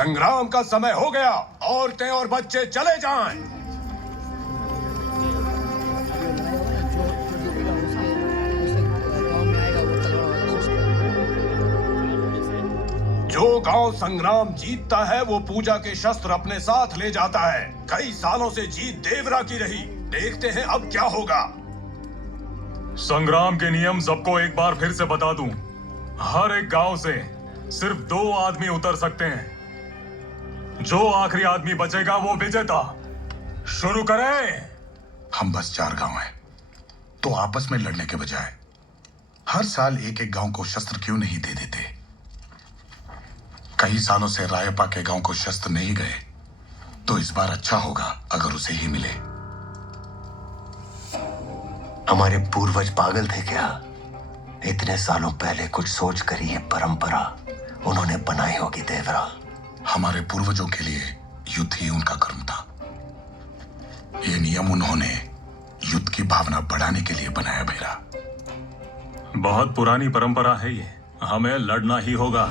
संग्राम का समय हो गया। औरतें और बच्चे चले जाएं। जो गांव संग्राम जीतता है वो पूजा के शस्त्र अपने साथ ले जाता है। कई सालों से जीत देवरा की रही। देखते हैं अब क्या होगा। संग्राम के नियम सबको एक बार फिर से बता दूं। हर एक गांव से सिर्फ 2 आदमी उतर सकते हैं। जो आखिरी आदमी बचेगा वो विजेता। शुरू करें। हम बस 4 गांव हैं, तो आपस में लड़ने के बजाय हर साल एक एक गांव को शस्त्र क्यों नहीं दे देते? कई सालों से रायप्पा के गांव को शस्त्र नहीं गए, तो इस बार अच्छा होगा अगर उसे ही मिले। हमारे पूर्वज पागल थे क्या? इतने सालों पहले कुछ सोच कर ये परंपरा उन्होंने बनाई होगी देवरा। हमारे पूर्वजों के लिए युद्ध ही उनका कर्म था। ये नियम उन्होंने युद्ध की भावना बढ़ाने के लिए बनाया भैरा। बहुत पुरानी परंपरा है ये। हमें लड़ना ही होगा।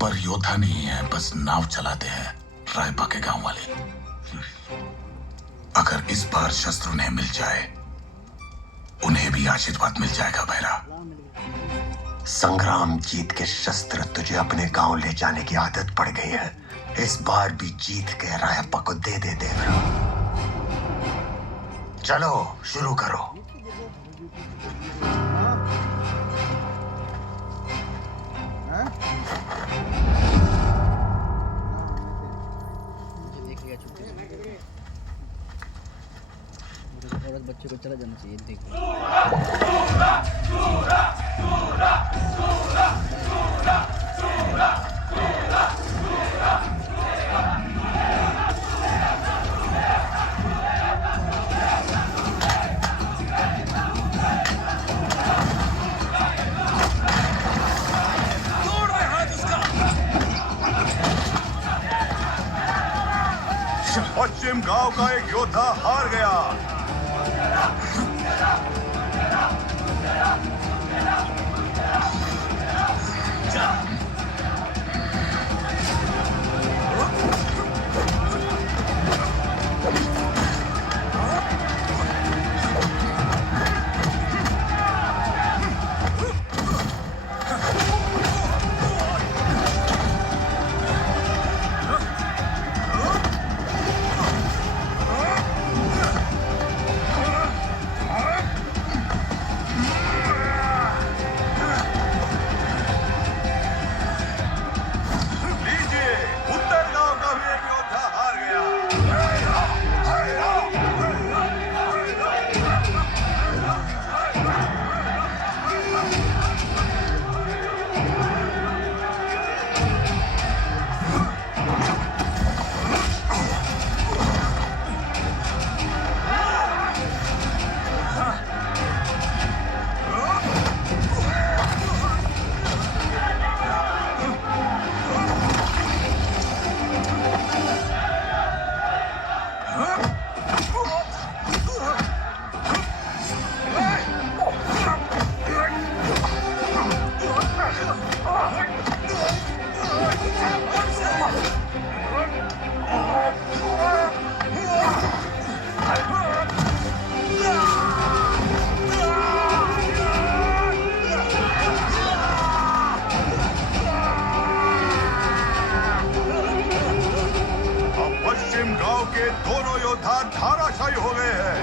पर योद्धा नहीं है, बस नाव चलाते हैं रायप्पा के गांव वाले। अगर इस बार शस्त्र उन्हें मिल जाए, उन्हें भी आशीर्वाद मिल जाएगा भैरा। संग्राम जीत के शस्त्र तुझे अपने गांव ले जाने की आदत पड़ गई है। इस बार भी जीत के रायप्पा को दे दे देवरा। चलो शुरू करो। औरत बच्चे को चला जाना चाहिए। देखो पश्चिम गांव का एक योद्धा हार गया। दोनों योद्धा धाराशायी हो गए हैं।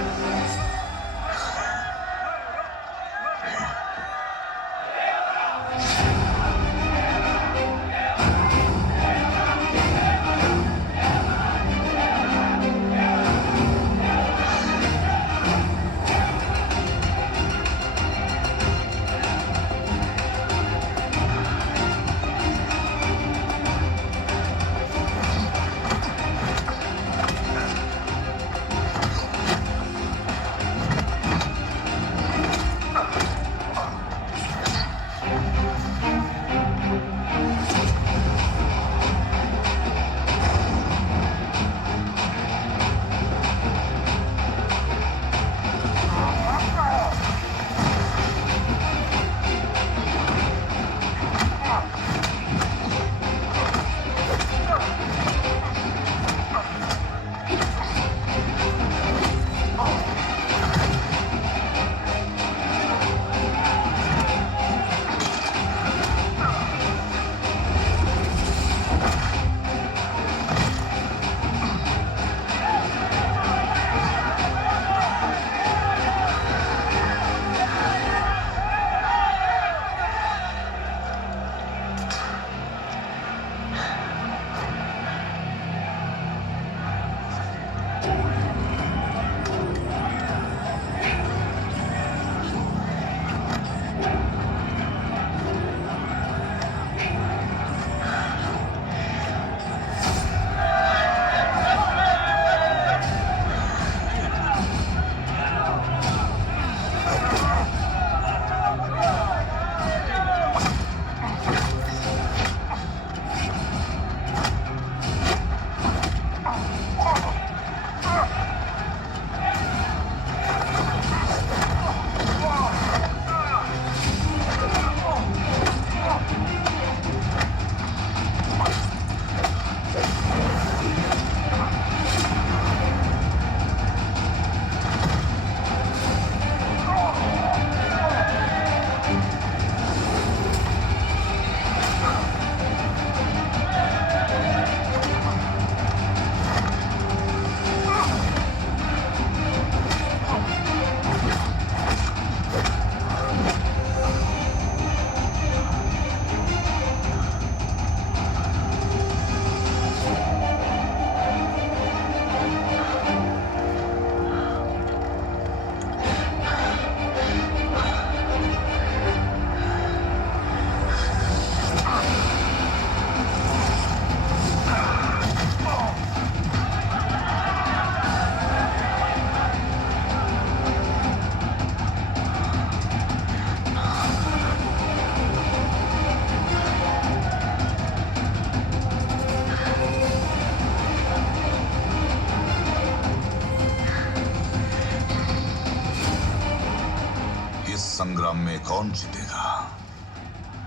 संग्राम में कौन जीतेगा?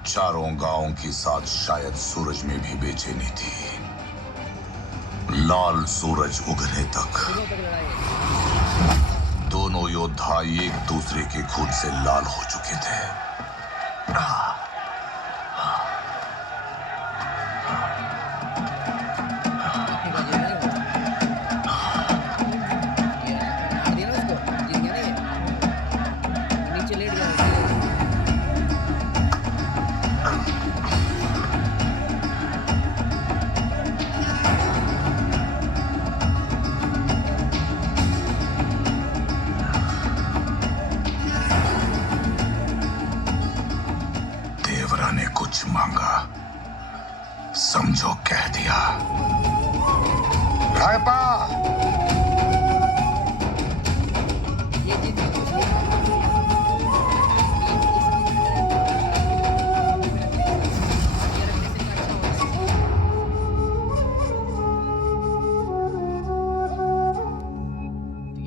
चारों गांवों की साथ शायद सूरज में भी बेचैनी थी। लाल सूरज उगने तक दोनों योद्धा एक दूसरे के खून से लाल हो चुके थे। देवरा ने कुछ मांगा, समझो कह दिया। रायपा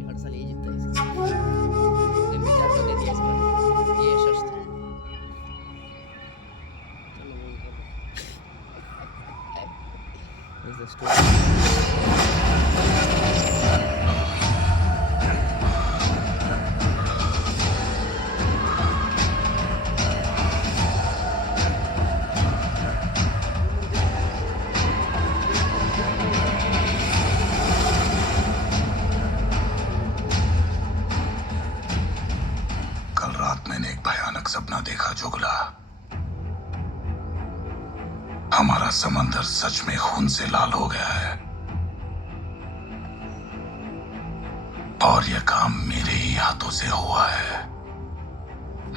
हर साल ये जीतता है इसका। विचार तो दे दिया इस बार। ये शस्त्र Is the story. कल रात मैंने एक भयानक सपना देखा जुगला। हमारा समंदर सच में खून से लाल हो गया है और यह काम मेरे ही हाथों से हुआ है।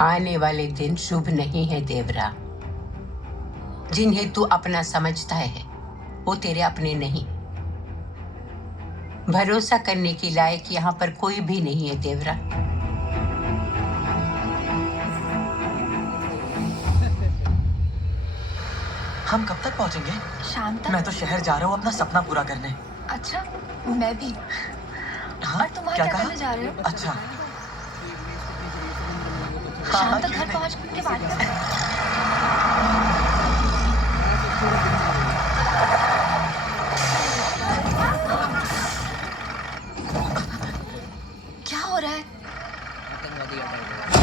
आने वाले दिन शुभ नहीं है देवरा। जिन्हें तू अपना समझता है वो तेरे अपने नहीं। भरोसा करने के लायक यहाँ पर कोई भी नहीं है देवरा। हम कब तक पहुंचेंगे? शाम तक। मैं तो शहर जा रहा हूँ अपना सपना पूरा करने। अच्छा, मैं भी। हाँ, और तुम क्या करने जा रहे हो? अच्छा, शाम तक घर पहुंचने के बाद क्या हो रहा है? आतंकवादी अटैक हुआ।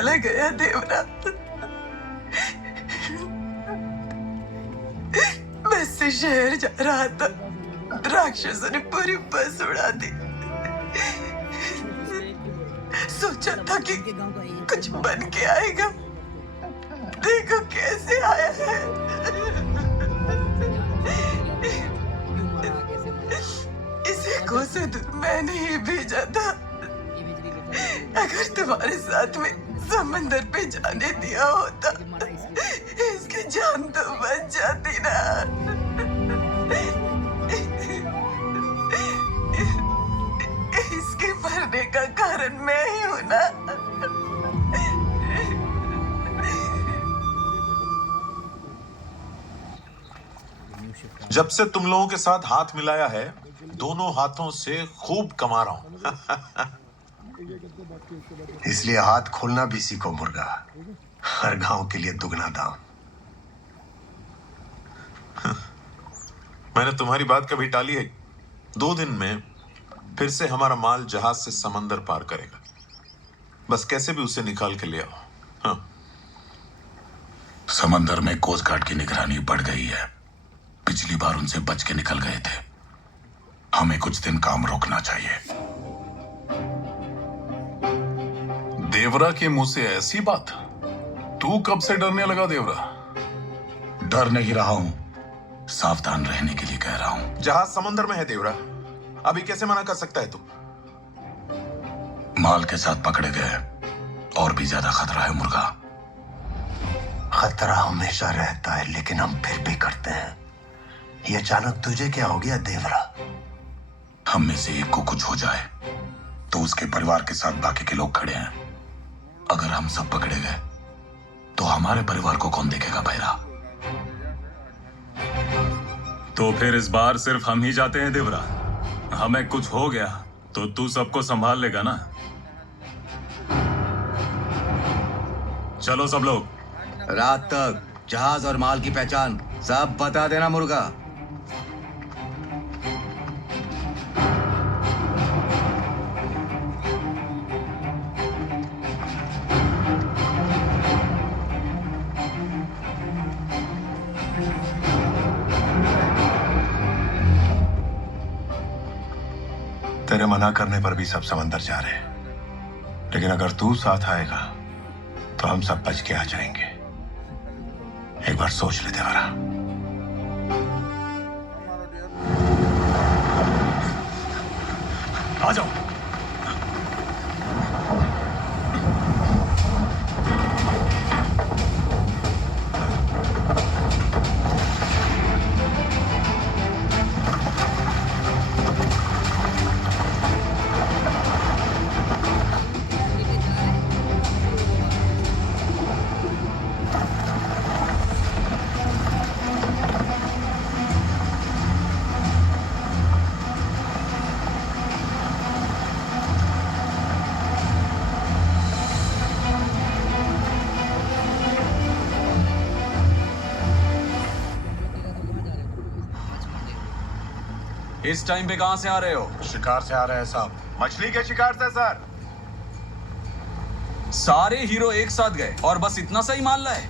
चला गया देवरा। बस से शहर जा रहा था, राक्षसों ने पूरी बस उड़ा दी। सोचा था कि कुछ बन के आएगा, देखो कैसे आया है। इसे कोसों दूर मैंने ही भेजा था। अगर तुम्हारे साथ में समंदर पे जाने दिया होता, इसकी जान तो बच जाती ना। इसके मरने का कारण मैं ही हूं ना। जब से तुम लोगों के साथ हाथ मिलाया है, दोनों हाथों से खूब कमा रहा हूं। इसलिए हाथ खोलना भी सीखो मुर्गा। हर गांव के लिए दुगना दाम। मैंने तुम्हारी बात कभी टाली है? 2 दिन में फिर से हमारा माल जहाज से समंदर पार करेगा। बस कैसे भी उसे निकाल के ले आओ। हाँ। समंदर में कोस्ट गार्ड की निगरानी बढ़ गई है। पिछली बार उनसे बच के निकल गए थे। हमें कुछ दिन काम रोकना चाहिए। देवरा के मुंह से ऐसी बात? तू कब से डरने लगा देवरा? डर नहीं रहा हूं, सावधान रहने के लिए कह रहा हूं। जहाज समंदर में है देवरा, अभी कैसे मना कर सकता है तू? माल के साथ पकड़े गए, और भी ज्यादा खतरा है मुर्गा। खतरा हमेशा रहता है, लेकिन हम फिर भी करते हैं। ये अचानक तुझे क्या हो गया देवरा? हम में से एक को कुछ हो जाए तो उसके परिवार के साथ बाकी के लोग खड़े हैं। अगर हम सब पकड़े गए तो हमारे परिवार को कौन देखेगा भैरा? तो फिर इस बार सिर्फ हम ही जाते हैं देवरा। हमें कुछ हो गया तो तू सबको संभाल लेगा ना? चलो सब लोग। रात तक जहाज और माल की पहचान सब बता देना मुर्गा। तेरे मना करने पर भी सब समंदर जा रहे हैं, लेकिन अगर तू साथ आएगा तो हम सब बच के आ जाएंगे। एक बार सोच ले देवरा। आ जाओ। इस टाइम पे कहां से आ रहे हो? शिकार से आ रहे हैं साहब। मछली के शिकार से सर। सारे हीरो एक साथ गए और बस इतना सा ही माल लाए?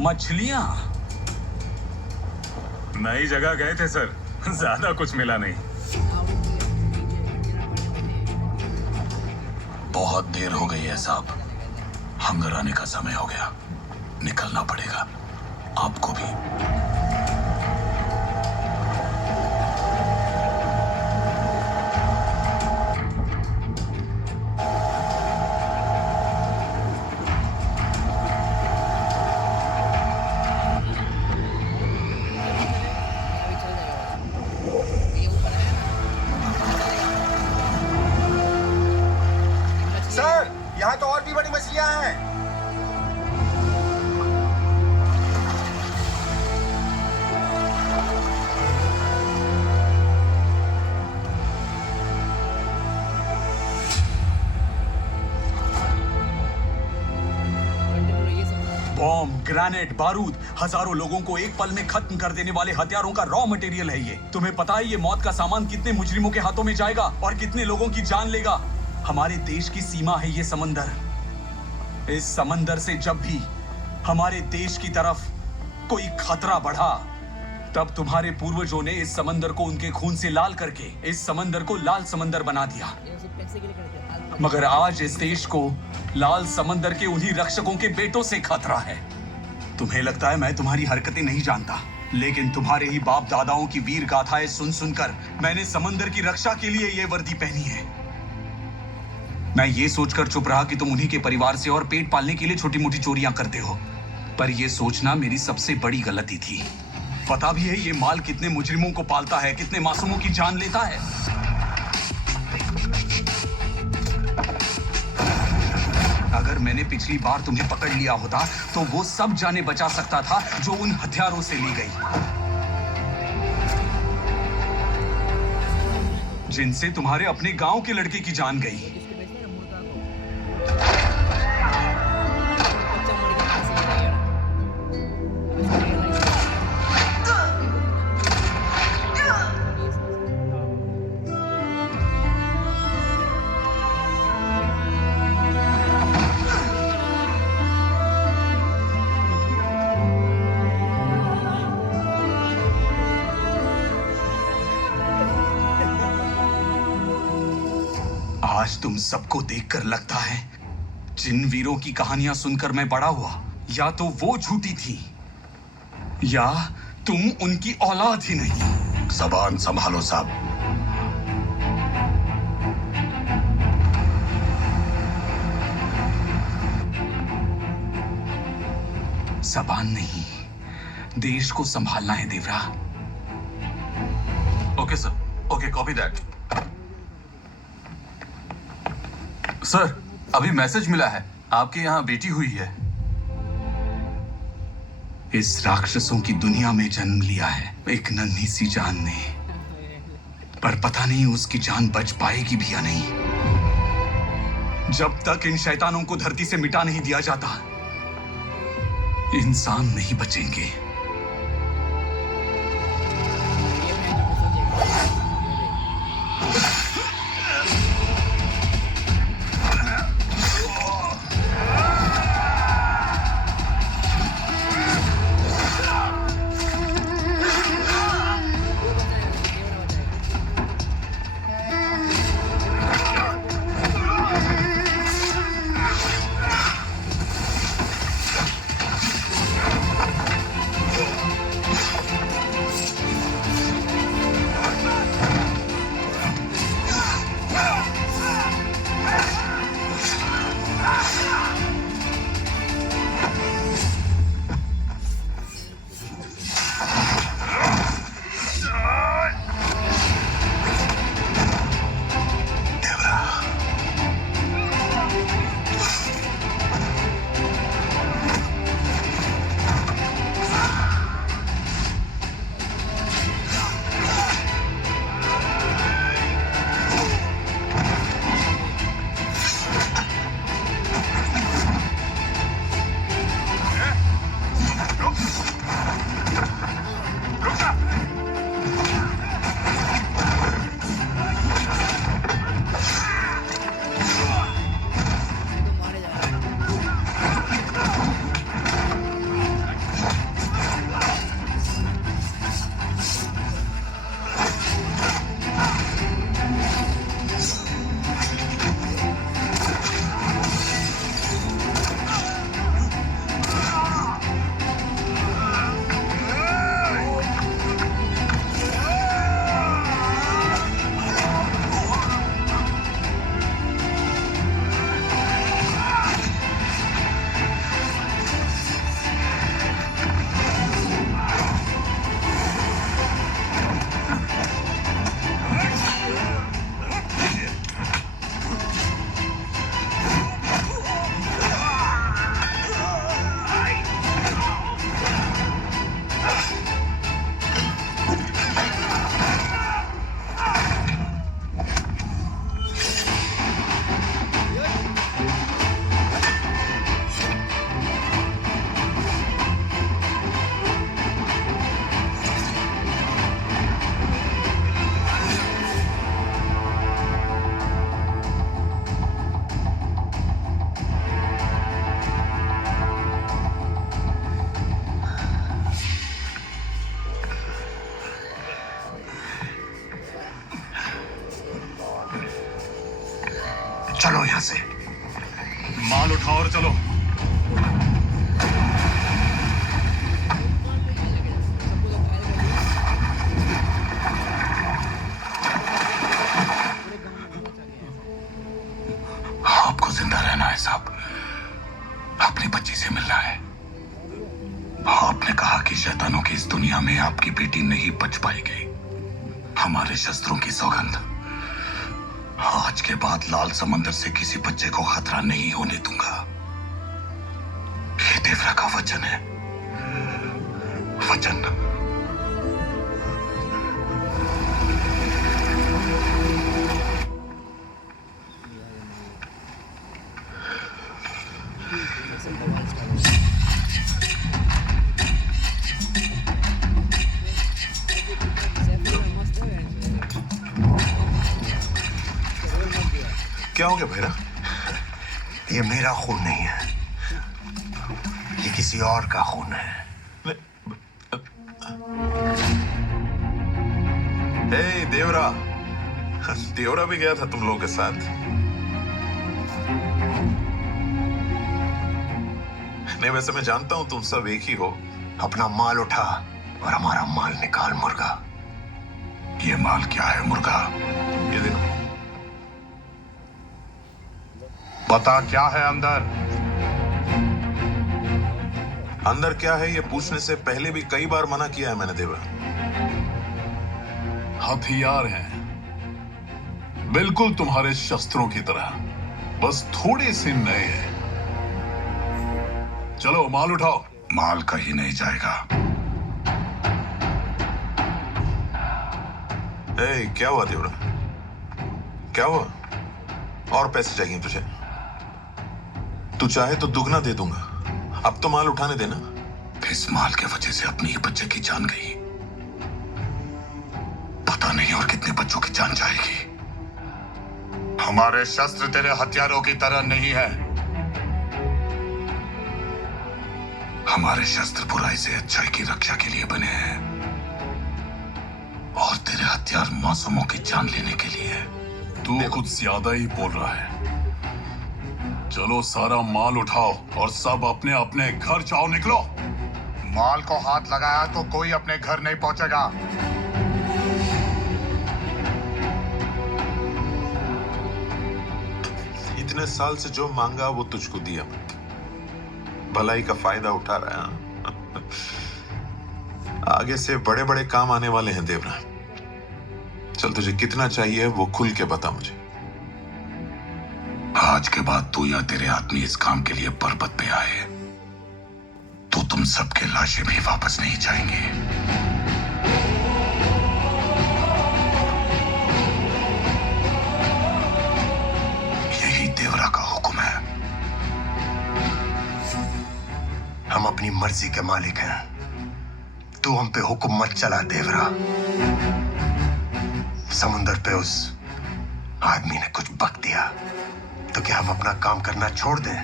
मछलियां? नई जगह गए थे सर, ज्यादा कुछ मिला नहीं। बहुत देर हो गई है साहब, हंगर आने का समय हो गया। निकलना पड़ेगा आपको भी। सर, यहाँ तो और भी बड़ी मछलियाँ हैं। बॉम्ब, ग्रेनेड, बारूद, हजारों लोगों को एक पल में खत्म कर देने वाले हथियारों का रॉ मटेरियल है ये। तुम्हें पता है ये मौत का सामान कितने मुजरिमों के हाथों में जाएगा और कितने लोगों की जान लेगा? हमारे देश की सीमा है ये समंदर। इस समंदर से जब भी हमारे देश की तरफ कोई खतरा बढ़ा, तब तुम्हारे पूर्वजों ने इस समंदर को उनके खून से लाल करके इस समंदर को लाल समंदर बना दिया। ये सिर्फ पैसे के लिए करते हैं, फालतू। मगर आज इस देश को लाल समंदर के उन्हीं रक्षकों के बेटों से खतरा है। तुम्हें लगता है मैं तुम्हारी हरकतें नहीं जानता, लेकिन तुम्हारे ही बाप दादाओं की वीर गाथाएं सुन सुनकर मैंने समंदर की रक्षा के लिए ये वर्दी पहनी है। मैं ये सोचकर चुप रहा कि तुम उन्हीं के परिवार से और पेट पालने के लिए छोटी मोटी चोरियां करते हो, पर यह सोचना मेरी सबसे बड़ी गलती थी। पता भी है ये माल कितने मुजरिमों को पालता है, कितने मासूमों की जान लेता है। अगर मैंने पिछली बार तुम्हें पकड़ लिया होता तो वो सब जाने बचा सकता था जो उन हथियारों से ली गई, जिनसे तुम्हारे अपने गांव के लड़के की जान गई। किसके बेचते हैं मुर्गा को? बच्चा मर गया, पैसे चला गया। आज तुम सबको देखकर लगता है जिन वीरों की कहानियां सुनकर मैं बड़ा हुआ, या तो वो झूठी थी या तुम उनकी औलाद ही नहीं। जबान संभालो साहब। जबान नहीं, देश को संभालना है देवरा। Okay sir, okay, copy that. Sir, अभी मैसेज मिला है, आपके यहाँ बेटी हुई है। इस राक्षसों की दुनिया में जन्म लिया है एक नन्ही सी जान ने, पर पता नहीं उसकी जान बच पाएगी भी या नहीं। जब तक इन शैतानों को धरती से मिटा नहीं दिया जाता, इंसान नहीं बचेंगे। चलो यहां से। माल उठाओ और चलो। आपको जिंदा रहना है साहब, अपनी बच्ची से मिलना है। आपने कहा कि शैतानों की इस दुनिया में आपकी बेटी नहीं बच पाएगी। हमारे शस्त्रों की सौगंध, आज के बाद लाल समंदर से किसी बच्चे को खतरा नहीं होने दूंगा। ये देवरा का वचन है, वचन। क्या हो गया भैरा? ये मेरा खून नहीं है, ये किसी और का खून है। हे देवरा, देवरा भी गया था तुम लोगों के साथ? नहीं, वैसे मैं जानता हूं तुम सब एक ही हो। अपना माल उठा और हमारा माल निकाल मुर्गा। ये माल क्या है मुर्गा? ये देखो। बता क्या है अंदर? अंदर क्या है ये पूछने से पहले भी कई बार मना किया है मैंने देवरा। हथियार हैं, बिल्कुल तुम्हारे शस्त्रों की तरह, बस थोड़े से नए हैं। चलो माल उठाओ। माल कहीं नहीं जाएगा। क्या हुआ देवरा? क्या हुआ? और पैसे चाहिए तुझे? तू चाहे तो दुगना दे दूंगा। अब तो माल उठाने देना। इस माल के वजह से अपनी ही बच्चे की जान गई, पता नहीं और कितने बच्चों की जान जाएगी। हमारे शस्त्र तेरे हथियारों की तरह नहीं है। हमारे शस्त्र बुराई से अच्छाई की रक्षा के लिए बने हैं, और तेरे हथियार मासूमों की जान लेने के लिए। तू कुछ ज्यादा ही बोल रहा है। चलो सारा माल उठाओ और सब अपने अपने घर जाओ, निकलो। माल को हाथ लगाया तो कोई अपने घर नहीं पहुंचेगा। इतने साल से जो मांगा वो तुझको दिया। भलाई का फायदा उठा रहा है। आगे से बड़े बड़े काम आने वाले हैं देवरा। चल, तुझे कितना चाहिए वो खुल के बता मुझे। आज के बाद तू या तेरे आदमी इस काम के लिए पर्वत पे आए तो तुम सबके लाशें भी वापस नहीं जाएंगे। यही देवरा का हुक्म है। हम अपनी मर्जी के मालिक हैं, तू हम पे हुक्म मत चला देवरा। समुंदर पे उस आदमी ने कुछ बक दिया तो क्या हम अपना काम करना छोड़ दें?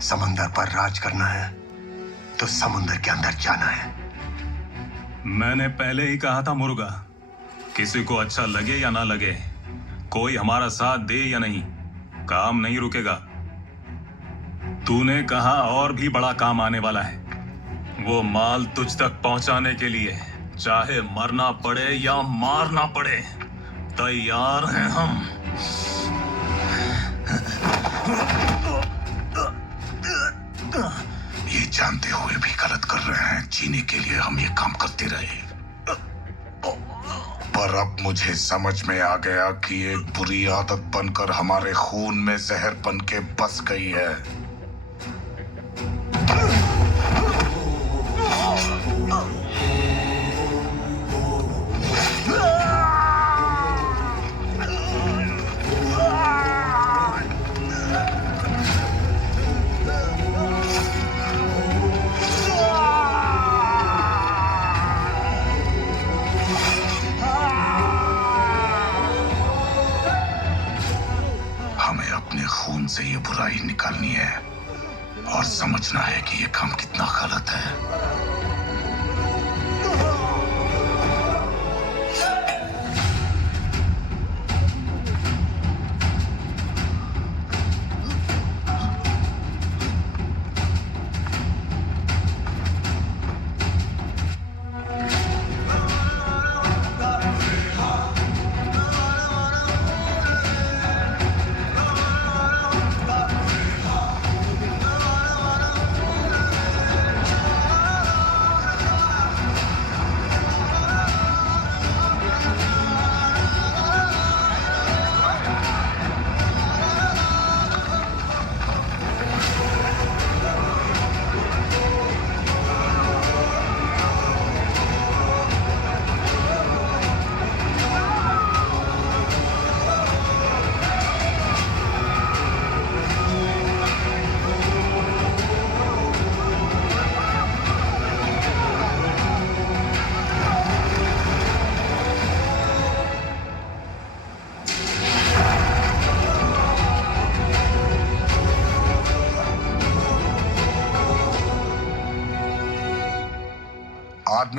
समंदर पर राज करना है तो समुंदर के अंदर जाना है। मैंने पहले ही कहा था मुर्गा, किसी को अच्छा लगे या ना लगे, कोई हमारा साथ दे या नहीं, काम नहीं रुकेगा। तूने कहा और भी बड़ा काम आने वाला है। वो माल तुझ तक पहुंचाने के लिए चाहे मरना पड़े या मारना पड़े, तैयार हैं हम। ये जानते हुए भी गलत कर रहे हैं। जीने के लिए हम ये काम करते रहे, पर अब मुझे समझ में आ गया कि एक बुरी आदत बनकर हमारे खून में जहर बन के बस गई है। खून से ये बुराई निकालनी है और समझना है कि ये काम कितना गलत है।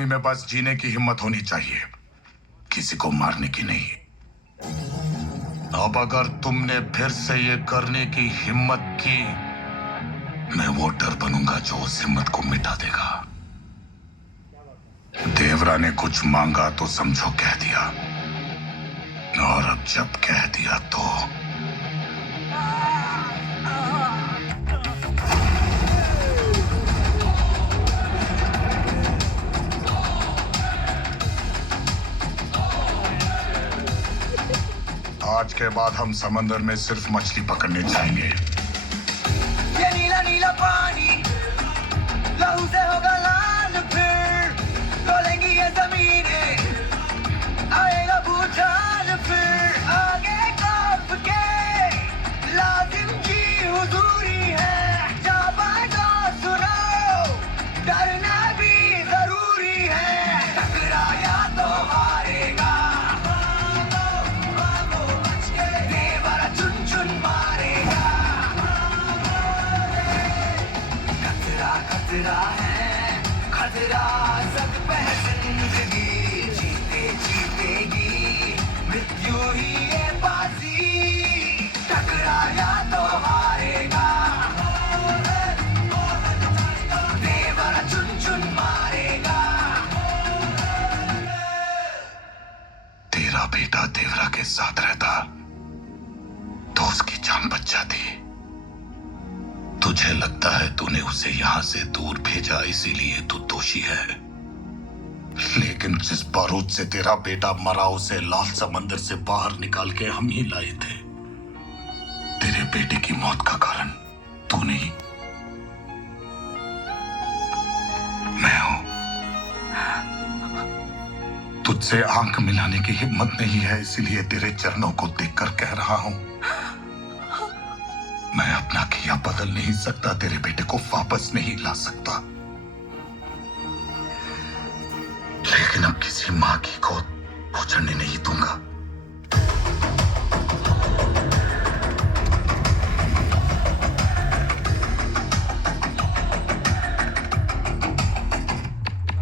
आदमी में बस जीने की हिम्मत होनी चाहिए, किसी को मारने की नहीं। अब अगर तुमने फिर से ये करने की हिम्मत की, मैं वो डर बनूंगा जो उस हिम्मत को मिटा देगा। देवरा ने कुछ मांगा तो समझो कह दिया, और अब जब कह दिया तो आज के बाद हम समंदर में सिर्फ मछली पकड़ने जाएंगे। ये नीला नीला पानी लहू से होगा लाल, फिर डोलेंगी ये जमीनें, आएगा भूचाल, फिर आगे कांप के लाजिम की हुजूरी है। जाबाज़ो सुनो, डरना भी जरूरी है। टकराया तो हारेगा, देवरा चुन चुन मारेगा। खतरा खतरा है, खतरा सद पे है जिंदगी, जीते जीतेगी मृत्यु ही ये बाजी। टकराया तो हारेगा, देवरा चुन चुन मारेगा। तेरा बेटा देवरा के साथ रहता तो उसकी जान बच जाती। तुझे लगता है तूने उसे यहां से दूर भेजा इसीलिए तू दोषी है, लेकिन जिस बारूद से तेरा बेटा मरा उसे लाल समंदर से बाहर निकाल के हम ही लाए थे। तेरे बेटे की मौत का कारण तू नहीं, मैं हूं। तुझसे आंख मिलाने की हिम्मत नहीं है, इसीलिए तेरे चरणों को देखकर कह रहा हूं, मैं अपना किया बदल नहीं सकता, तेरे बेटे को वापस नहीं ला सकता, लेकिन अब किसी मां की गोद उजड़ने नहीं दूंगा।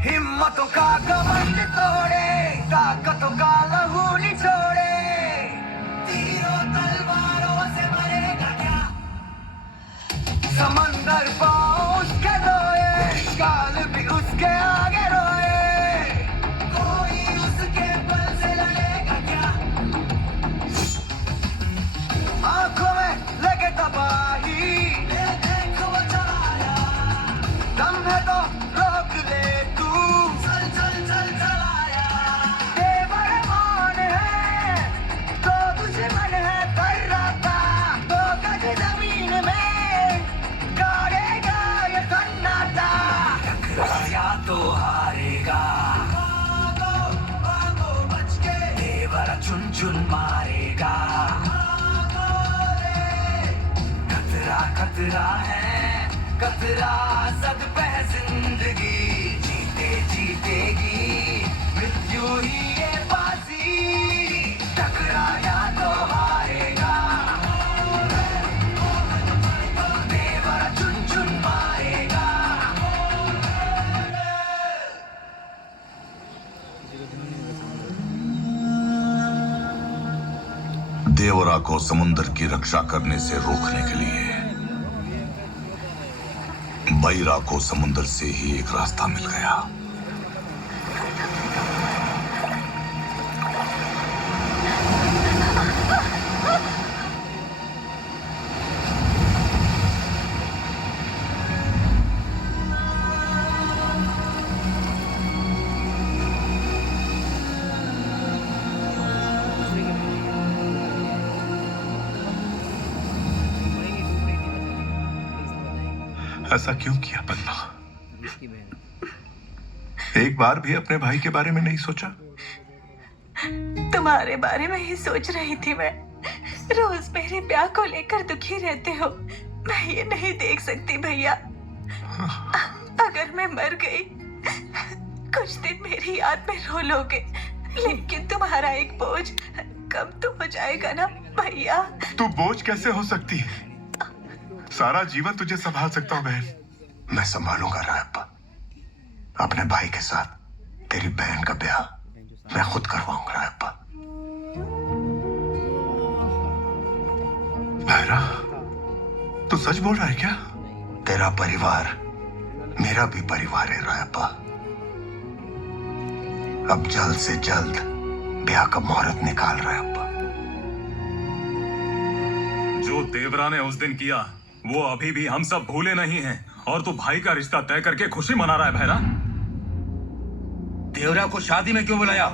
हिम्मतों का घमंड तोड़े, ताकतों का लहू निचोड़े, तीरों तलवारों से मरेगा क्या? समंदर पाँव उसके रोए, काल भी उसके आगे रोए, कोई उसके बल से लड़ेगा क्या? आंखों में लगे तबाही, देख वो चलाया, दम है तो रोक ले तू, चल चल चल चलाया। देवर कौन है तो दुश्मन है कर्राता, तो गज जमीन में गाड़ेगा ये सन्नाटा। टकराया तो हारेगा, भागो बच के, देवर चुन चुन मारेगा। खतरा खतरा है, खतरा सद पे है जिंदगी, जीते जीतेगी मृत्यु ही ये बाजी। टकराया तो हारेगा, देवरा चुन चुन मारेगा। देवरा को समुद्र की रक्षा करने से रोकने के लिए बैरा को समुद्र से ही एक रास्ता मिल गया। ऐसा क्यों किया बल्ला? एक बार भी अपने भाई के बारे में नहीं सोचा? तुम्हारे बारे में ही सोच रही थी मैं। रोज मेरे ब्याह को लेकर दुखी रहते हो, मैं ये नहीं देख सकती भैया। अगर मैं मर गई कुछ दिन मेरी याद में रो लोगे, लेकिन तुम्हारा एक बोझ कम तो हो जाएगा ना भैया। तू बोझ कैसे हो सकती है? सारा जीवन तुझे संभाल सकता हूँ बहन। मैं संभालूंगा रायप्पा, अपने भाई के साथ तेरी बहन का ब्याह मैं खुद करवाऊंगा रायप्पा। भाईरा, तू सच बोल रहा है क्या? तेरा परिवार मेरा भी परिवार है रायप्पा। अब जल्द से जल्द ब्याह का मुहूर्त निकाल रायप्पा। जो देवरा ने उस दिन किया वो अभी भी हम सब भूले नहीं हैं, और तू भाई का रिश्ता तय करके खुशी मना रहा है भैरा। देवरा को शादी में क्यों बुलाया?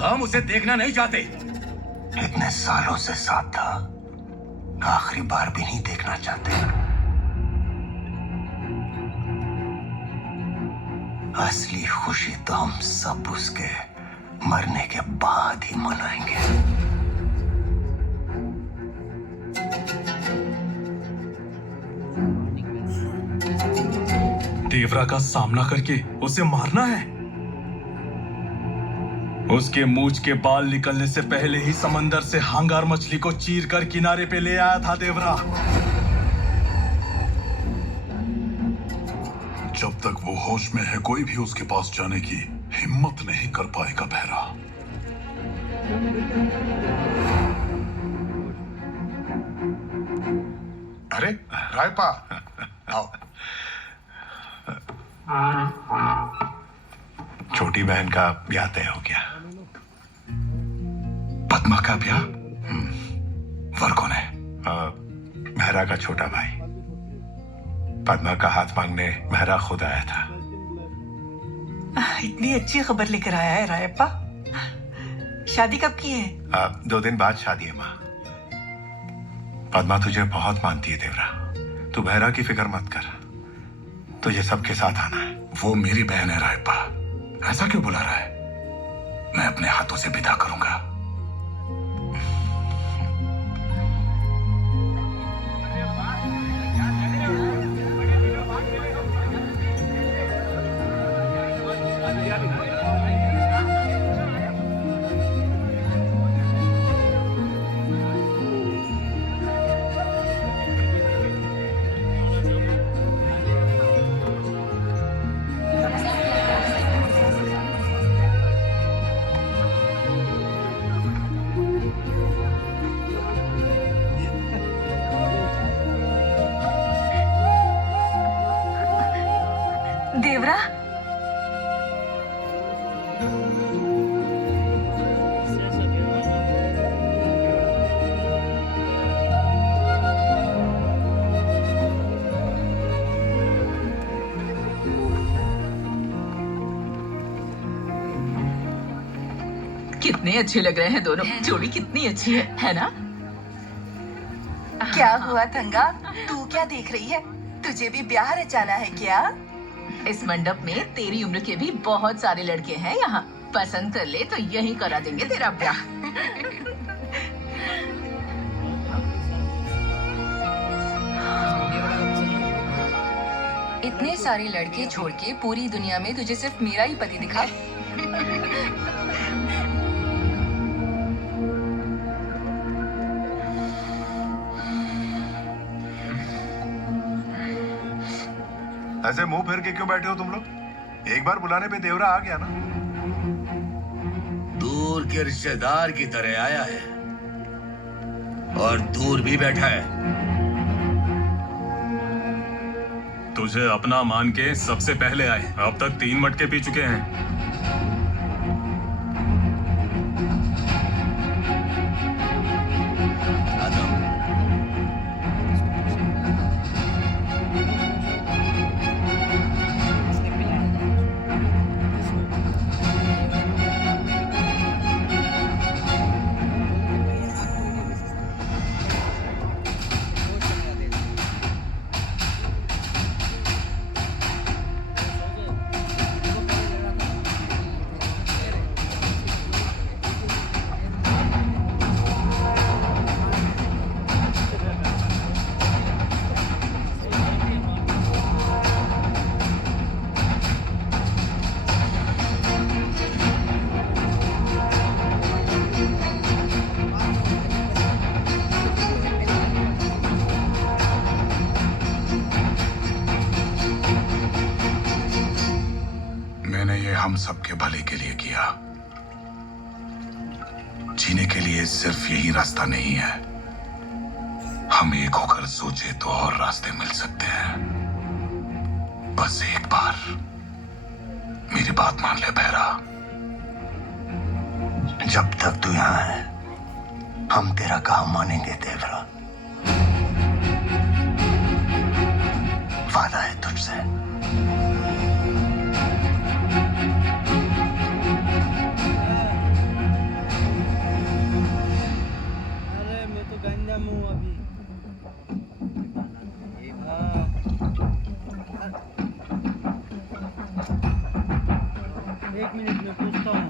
हम उसे देखना नहीं चाहते। इतने सालों से साथ था, आखिरी बार भी नहीं देखना चाहते। असली खुशी तो हम सब उसके मरने के बाद ही मनाएंगे। देवरा का सामना करके उसे मारना है? उसके मूंछ के बाल निकलने से पहले ही समंदर से हांगार मछली को चीर कर किनारे पे ले आया था देवरा। जब तक वो होश में है कोई भी उसके पास जाने की हिम्मत नहीं कर पाएगा बहरा। अरे रायप्पा, आओ। छोटी बहन का ब्याह तय हो गया। पद्मा का ब्याह? वर कौन है? मेहरा का छोटा भाई। पद्मा का हाथ मांगने मेहरा खुद आया था। इतनी अच्छी खबर लेकर आया है रायप्पा। शादी कब की है? 2 दिन बाद शादी है माँ। पद्मा तुझे बहुत मानती है देवरा। तू मेहरा की फिक्र मत कर, तुझे सबके साथ आना है। वो मेरी बहन है रायप्पा, ऐसा क्यों बुला रहा है? मैं अपने हाथों से विदा करूंगा। देवरा, कितने अच्छे लग रहे हैं दोनों। जोड़ी कितनी अच्छी है ना? क्या हुआ थंगा? तू क्या देख रही है? तुझे भी ब्याह रचाना है क्या? इस मंडप में तेरी उम्र के भी बहुत सारे लड़के हैं यहाँ। पसंद कर ले तो यहीं करा देंगे तेरा ब्याह। इतने सारे लड़के छोड़ के पूरी दुनिया में तुझे सिर्फ मेरा ही पति दिखा। ऐसे मुंह फेर के क्यों बैठे हो तुम लोग? एक बार बुलाने पे देवरा आ गया ना। दूर के रिश्तेदार की तरह आया है और दूर भी बैठा है। तुझे अपना मान के सबसे पहले आए, अब तक 3 मटके पी चुके हैं। हम सबके भले के लिए किया। जीने के लिए सिर्फ यही रास्ता नहीं है, हम एक होकर सोचे तो और रास्ते मिल सकते हैं। बस एक बार मेरी बात मान ले बहरा। जब तक तू यहाँ है हम तेरा काम मानेंगे देवरा। वादा है तुझसे। अरे मैं तो गंजा मुंह अभी। एक मिनट में पूछता हूँ।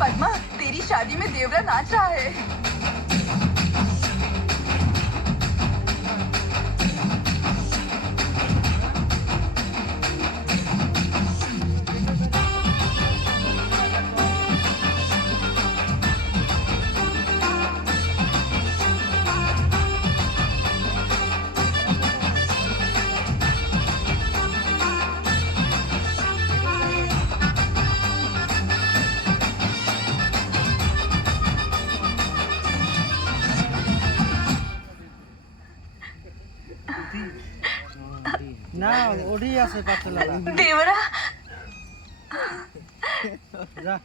पद्मा, तेरी शादी में देवरा नाच रहा है। ना ओडिया से पता लगा। देवरा जा।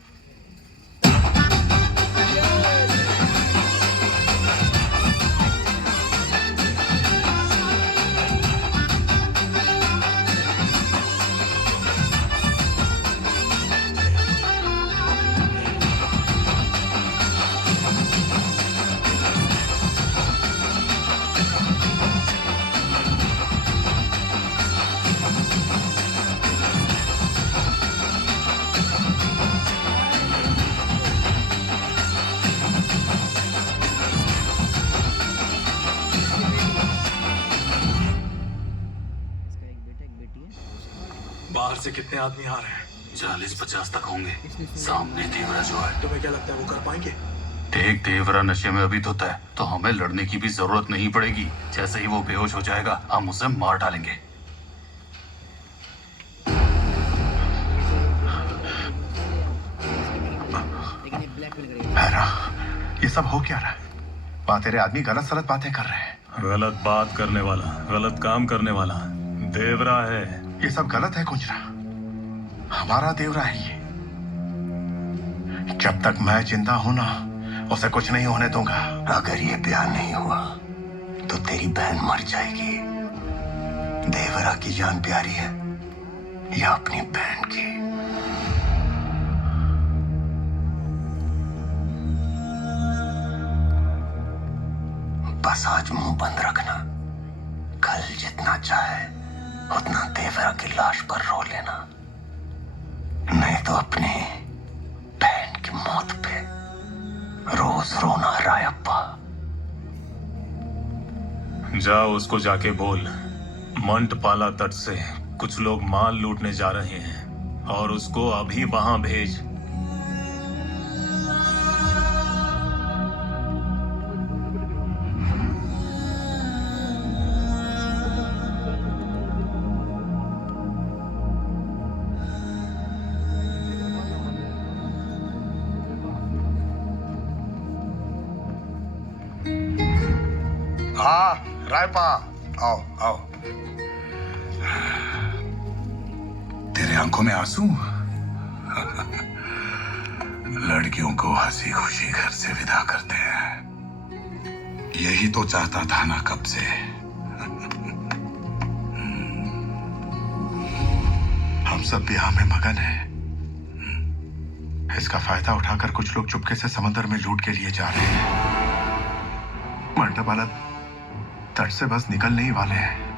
बाहर से कितने आदमी आ रहे हैं? 40-50 तक होंगे। सामने देवरा जो है, तुम्हें क्या लगता है वो कर पाएंगे? देख देवरा नशे में अभी धुत है, तो हमें लड़ने की भी जरूरत नहीं पड़ेगी। जैसे ही वो बेहोश हो जाएगा हम उसे मार डालेंगे। हैरा, ये सब हो क्या रहा है? वहां तेरे आदमी गलत सलत बातें कर रहे हैं। गलत बात करने वाला, गलत काम करने वाला देवरा है। ये सब गलत है कुंजरा। हमारा देवरा है ये। जब तक मैं जिंदा हूं ना, उसे कुछ नहीं होने दूंगा। अगर ये ब्याह नहीं हुआ तो तेरी बहन मर जाएगी। देवरा की जान प्यारी है या अपनी बहन की? बस आज मुंह बंद रखना। कल जितना चाहे उतना देवरा की लाश पर रो लेना, नहीं तो अपनी बहन की मौत पे रोज रोना रायप्पा। जाओ उसको जाके बोल, मंटपाला तट से कुछ लोग माल लूटने जा रहे हैं और उसको अभी वहां भेज। हाँ रायपा, आओ आओ। तेरे आंखों में आंसू? लड़कियों को हंसी खुशी घर से विदा करते हैं। यही तो चाहता था ना कब से। हम सब ब्याह में मगन हैं। इसका फायदा उठाकर कुछ लोग चुपके से समंदर में लूट के लिए जा रहे हैं। मंडप वाला तट से बस निकलने ही वाले हैं।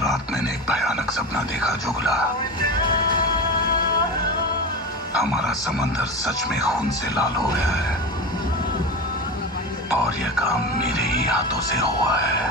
रात मैंने एक भयानक सपना देखा जुगला। हमारा समंदर सच में खून से लाल हो गया है और यह काम मेरे ही हाथों से हुआ है।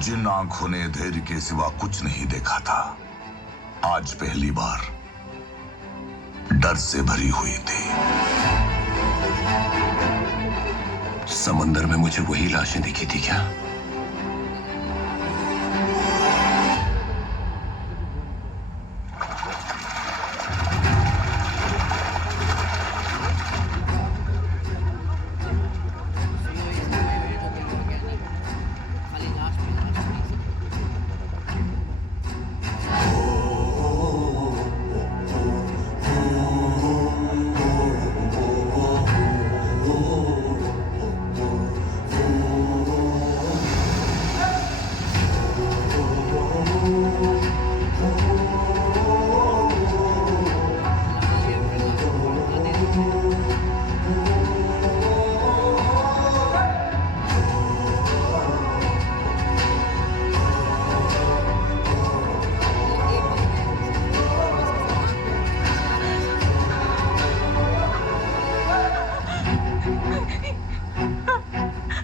जिन आंखों ने धैर्य के सिवा कुछ नहीं देखा था, आज पहली बार डर से भरी हुई थी। समंदर में मुझे वही लाशें दिखी थी क्या? खाली लास्ट में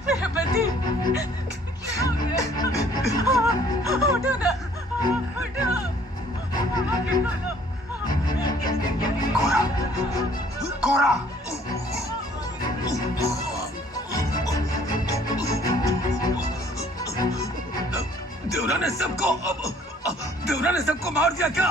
मेरा पति उठो ना, कोरा, कोरा। देवरा ने सबको मार दिया क्या?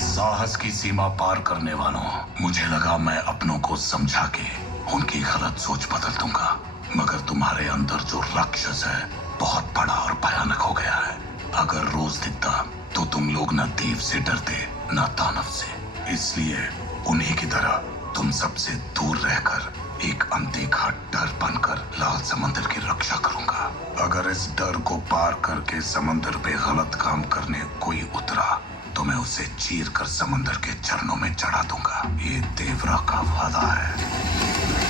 साहस की सीमा पार करने वालों, मुझे लगा मैं अपनों को समझा के उनकी गलत सोच बदल दूंगा, मगर तुम्हारे अंदर जो राक्षस है बहुत बड़ा और भयानक हो गया है। अगर रोज दिखता तो तुम लोग न देव से डरते न दानव से, इसलिए उन्हीं की तरह तुम सबसे दूर रहकर एक अनदेखा डर बनकर लाल समंदर की रक्षा करूंगा। अगर इस डर को पार करके समंदर पे गलत काम करने कोई उतरा तो मैं उसे चीर कर समंदर के चरणों में चढ़ा दूंगा। ये देवरा का वादा है।